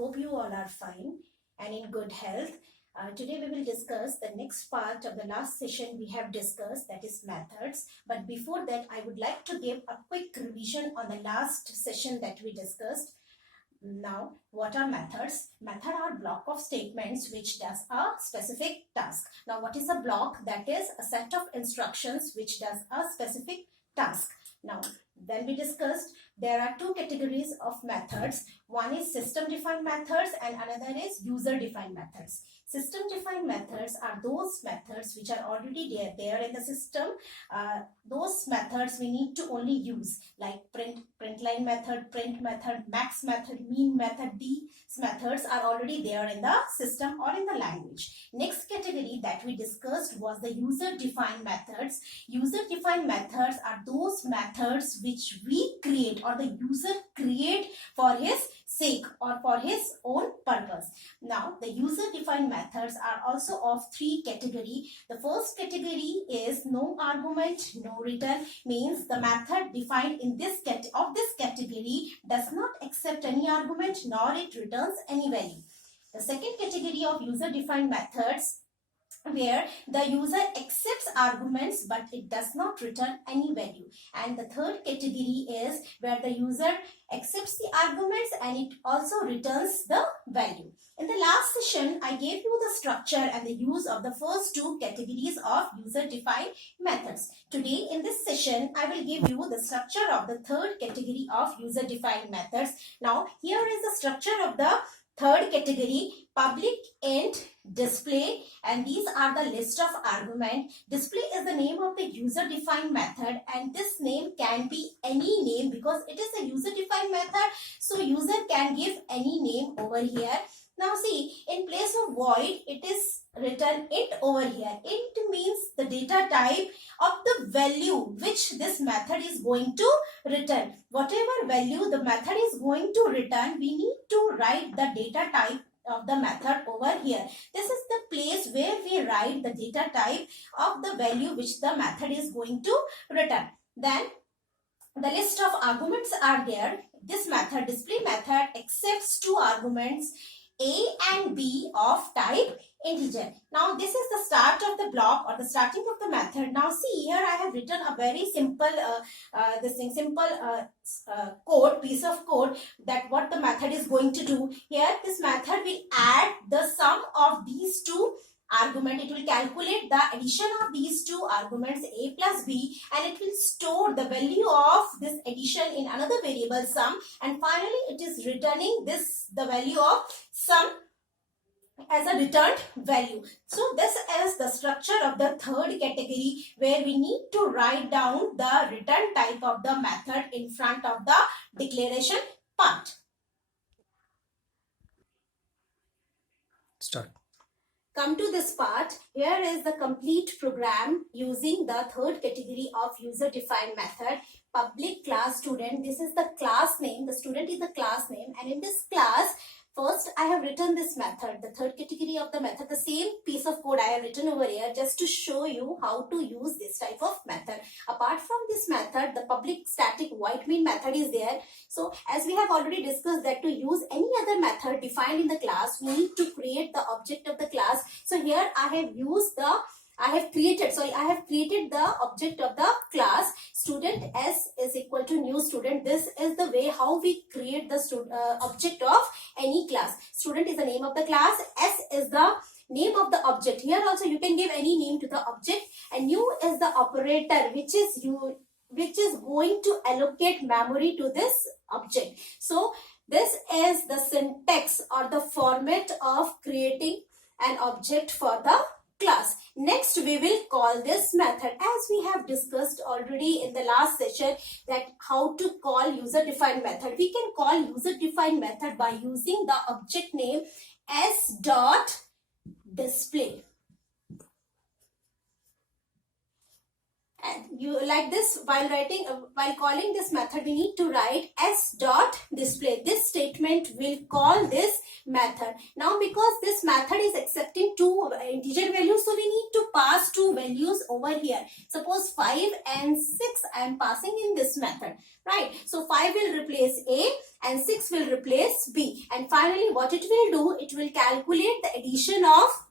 Hope you all are fine and in good health. Today we will discuss the next part of the last session we have discussed, that is methods. But before that, I would like to give a quick revision on the last session that we discussed. Now, what are methods? Method are block of statements which does a specific task. Now, what is a block? That is a set of instructions which does a specific task. Now, then we discussed there are two categories of methods. One is system-defined methods and another is user-defined methods. System-defined methods are those methods which are already there in the system. Those methods we need to only use, like print line method, print method, max method, mean method. These methods are already there in the system or in the language. Next category that we discussed was the user-defined methods. User-defined methods are those methods which we create or the user create for his sake or for his own purpose. Now, the user-defined methods are also of three categories. The first category is no argument, no return, means the method defined in this category does not accept any argument nor it returns any value. The second category of user-defined methods where the user accepts arguments but it does not return any value. And the third category is where the user accepts the arguments and it also returns the value. In the last session, I gave you the structure and the use of the first two categories of user-defined methods. Today in this session, I will give you the structure of the third category of user-defined methods. Now, here is the structure of the third category: public, int, display, and these are the list of argument. Display is the name of the user-defined method, and this name can be any name because it is a user-defined method, so user can give any name over here. Now see, in place of void, it is written int over here. Int means the data type of the value which this method is going to return. Whatever value the method is going to return, we need to write the data type of the method over here. This is the place where we write the data type of the value which the method is going to return. Then the list of arguments are there. This method, display method, accepts two arguments, A and B of type integer. Now this is the start of the block or the starting of the method. Now see, here I have written a very simple piece of code that what the method is going to do. Here this method will add the sum of these two argument. It will calculate the addition of these two arguments A plus B, and it will store the value of this addition in another variable sum, and finally it is returning the value of sum as a returned value. So this is the structure of the third category where we need to write down the return type of the method in front of the declaration part. Start. Come to this part. Here is the complete program using the third category of user-defined method. Public class student. This is the class name. The student is the class name, and in this class, first I have written this method, the third category of the method. The same piece of code I have written over here just to show you how to use this type of method. Apart from this method, the public static void main method is there. So as we have already discussed that to use any other method defined in the class, we need to create the object of the class. So here I have created the object of the class. Student S is equal to new student. This is the way how we create the object of any class. Student is the name of the class. S is the name of the object. Here also you can give any name to the object, and new is the operator which is going to allocate memory to this object. So this is the syntax or the format of creating an object for the class. Next we will call this method, as we have discussed already in the last session, that how to call user-defined method. We can call user-defined method by using the object name s.display. And you like this, while writing, while calling this method, we need to write s dot display. This statement will call this method. Now because this method is accepting two integer values, so we need to pass two values over here. Suppose 5 and 6 I am passing in this method, right? So 5 will replace a and 6 will replace b, and finally what it will do, it will calculate the addition of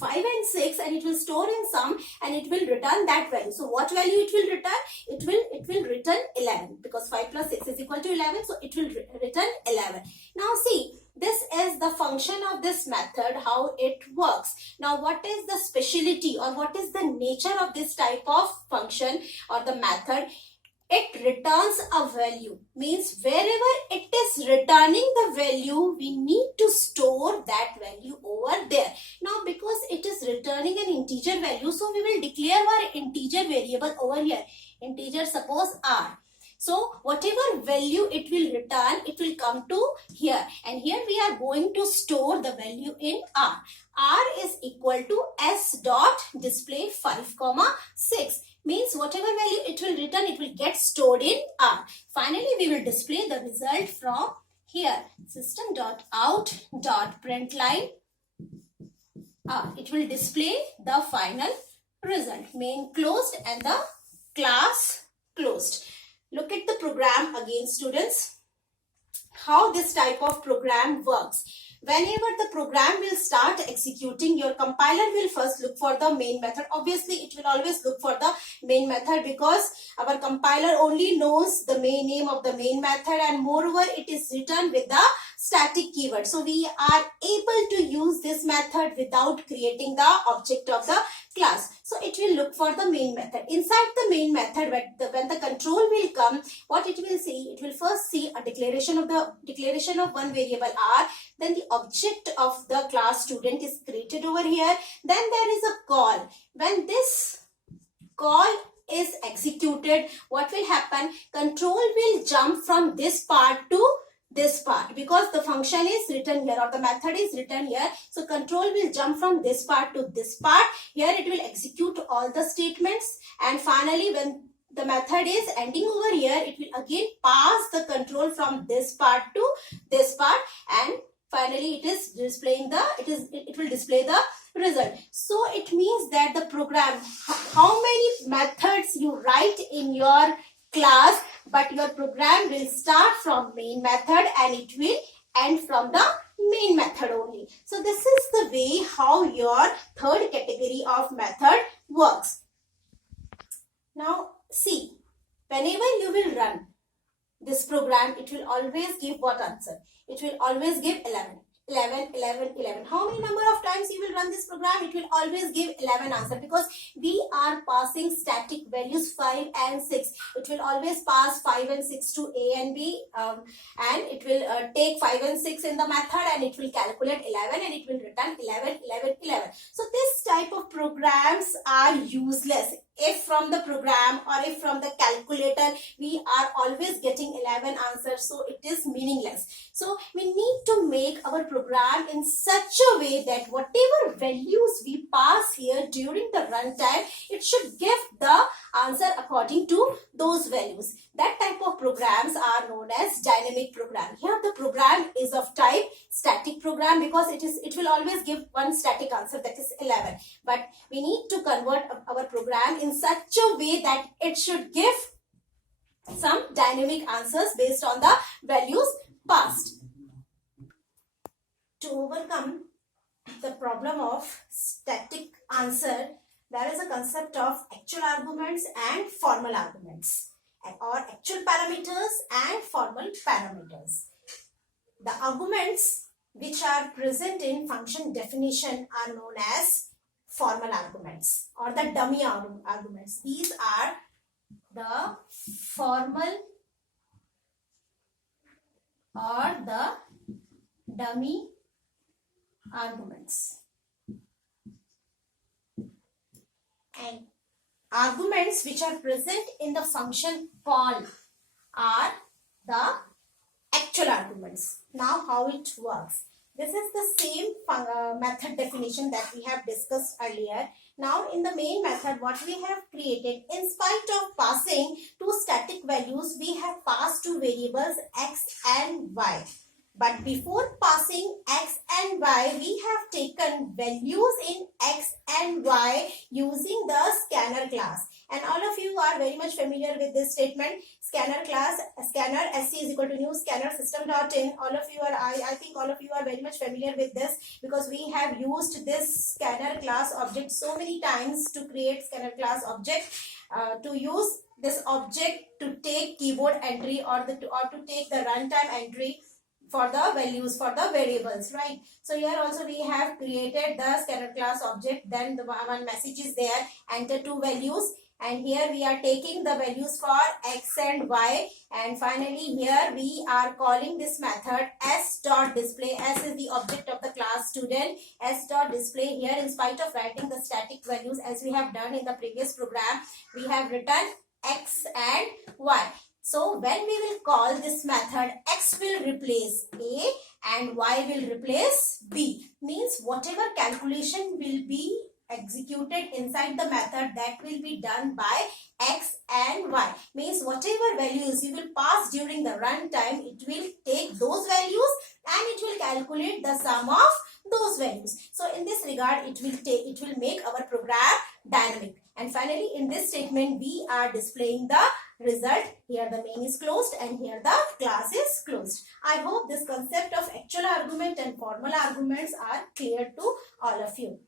5 and 6 and it will store in sum and it will return that value. So what value it will return? It will return 11, because 5 plus 6 is equal to 11, so it will return 11. Now see, this is the function of this method, how it works. Now what is the speciality or what is the nature of this type of function or the method? It returns a value, means wherever it is returning the value, we need to store that value over there. Now because it is returning an integer value, so we will declare our integer variable over here. Integer, suppose r. So whatever value it will return, it will come to here, and here we are going to store the value in r. R is equal to s dot display 5, 6. Means whatever value it will return, it will get stored in R. Finally, we will display the result from here. System.out.println R. It will display the final result. Main closed and the class closed. Look at the program again, students. How this type of program works. Whenever the program will start executing, your compiler will first look for the main method. Obviously, it will always look for the main method because our compiler only knows the main name of the main method, and moreover, it is written with the static keyword. So we are able to use this method without creating the object of the class. So it will look for the main method. Inside the main method, when the control will come, what it will see? It will first see a declaration of one variable r. Then the object of the class student is created over here. Then there is a call. When this call is executed, what will happen? Control will jump from this part to this part, because the function is written here or the method is written here. So control will jump from this part to this part. Here it will execute all the statements, and finally when the method is ending over here, it will again pass the control from this part to this part, and finally it is displaying the it will display the result. So it means that the program, how many methods you write in your class, but your program will start from main method and it will end from the main method only. So this is the way how your third category of method works. Now see, whenever you will run this program, it will always give what answer? It will always give 11. 11, 11, 11. How many number of times you will run this program? It will always give 11 answer, because we are passing static values 5 and 6. It will always pass 5 and 6 to A and B, and it will take 5 and 6 in the method and it will calculate 11 and it will return 11, 11, 11. So this type of programs are useless. If from the program or if from the calculator we are always getting 11 answers, so it is meaningless. So we need to make our program in such a way that whatever values we pass here during the runtime, it should give the answer according to those values. That type of programs are known as dynamic program. Here the program is of type static program, because it will always give one static answer, that is 11. But we need to convert our program in such a way that it should give some dynamic answers based on the values passed. To overcome the problem of static answer, there is a concept of actual arguments and formal arguments, or actual parameters and formal parameters. The arguments which are present in function definition are known as formal arguments or the dummy arguments. These are the formal or the dummy arguments. And arguments which are present in the function call are the actual arguments. Now how it works? This is the same method definition that we have discussed earlier. Now in the main method, what we have created, in spite of passing two static values, we have passed two variables x and y. But before passing x and y, we have taken values in x and y using the scanner class. And all of you are very much familiar with this statement. Scanner class, scanner sc is equal to new scanner system.in. All of you are, I think all of you are very much familiar with this, because we have used this scanner class object so many times to create scanner class object, to use this object to take keyboard entry or to take the runtime entry for the values, for the variables, right? So here also we have created the scanner class object. Then the one message is there, enter two values, and here we are taking the values for x and y, and finally here we are calling this method s.display. S is the object of the class student. S.display, here in spite of writing the static values as we have done in the previous program, we have written x and y. So when we will call this method, x will replace a and y will replace b. Means whatever calculation will be executed inside the method, that will be done by x and y. Means whatever values you will pass during the runtime, it will take those values and it will calculate the sum of those values. So in this regard, it will make our program dynamic. And finally, in this statement, we are displaying the result. Here the main is closed and here the class is closed. I hope this concept of actual argument and formal arguments are clear to all of you.